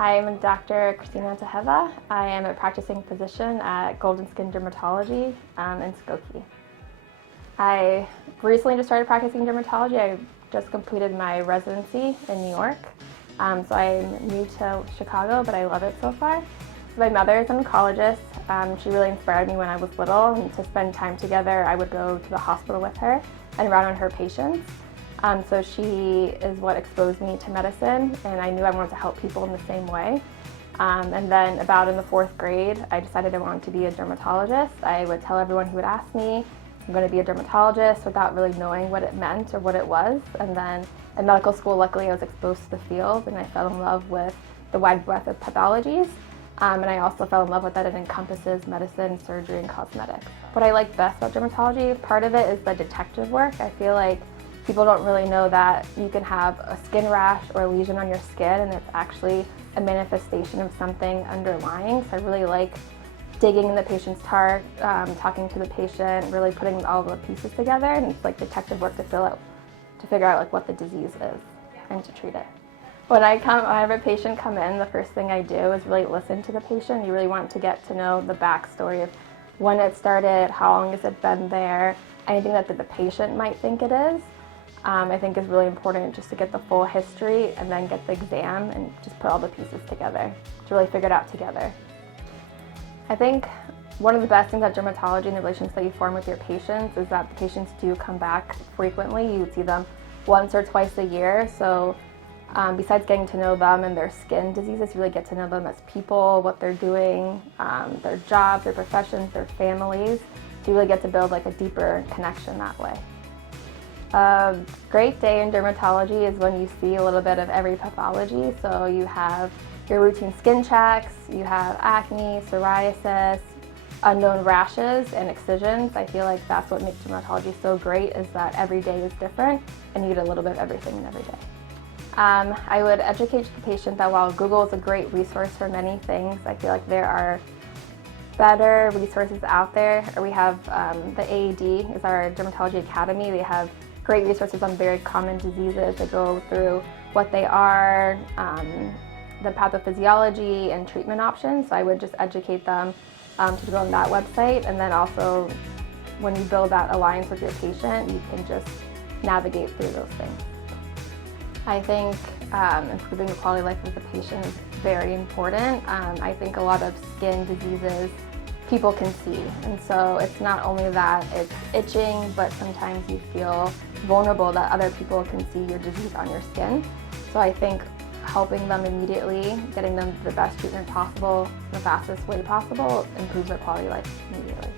I'm Dr. Christina Tejeda. I am a practicing physician at GoldinSkin Dermatology in Skokie. I recently just started practicing dermatology. I just completed my residency in New York. So I'm new to Chicago, but I love it so far. So my mother is an oncologist. She really inspired me when I was little, and to spend time together, I would go to the hospital with her and run on her patients. So she is what exposed me to medicine, and I knew I wanted to help people in the same way. And then about in the 4th grade, I decided I wanted to be a dermatologist. I would tell everyone who would ask me, I'm going to be a dermatologist, without really knowing what it meant or what it was. And then in medical school, luckily I was exposed to the field, and I fell in love with the wide breadth of pathologies. And I also fell in love with that it encompasses medicine, surgery, and cosmetics. What I like best about dermatology, part of it is the detective work. I feel like people don't really know that you can have a skin rash or a lesion on your skin, and it's actually a manifestation of something underlying. So I really like digging in the patient's chart, talking to the patient, really putting all the pieces together, and it's like detective work to figure out like what the disease is and to treat it. When I have a patient come in, the first thing I do is really listen to the patient. You really want to get to know the backstory of when it started, how long has it been there, anything that the patient might think it is. I think is really important, just to get the full history and then get the exam and just put all the pieces together to really figure it out together. I think one of the best things about dermatology and the relations that you form with your patients is that the patients do come back frequently. You would see them once or twice a year. So besides getting to know them and their skin diseases, you really get to know them as people, what they're doing, their jobs, their professions, their families. So you really get to build like a deeper connection that way. A great day in dermatology is when you see a little bit of every pathology. So you have your routine skin checks, you have acne, psoriasis, unknown rashes, and excisions. I feel like that's what makes dermatology so great, is that every day is different and you get a little bit of everything in every day. I would educate the patient that while Google is a great resource for many things, I feel like there are better resources out there. We have the AAD is our Dermatology Academy. They have great resources on very common diseases that go through what they are, the pathophysiology and treatment options. So I would just educate them to go on that website, and then also when you build that alliance with your patient, you can just navigate through those things. I think improving the quality of life of the patient is very important. I think a lot of skin diseases people can see, and so it's not only that it's itching, but sometimes you feel vulnerable that other people can see your disease on your skin. So I think helping them immediately, getting them the best treatment possible, the fastest way possible, improves their quality of life immediately.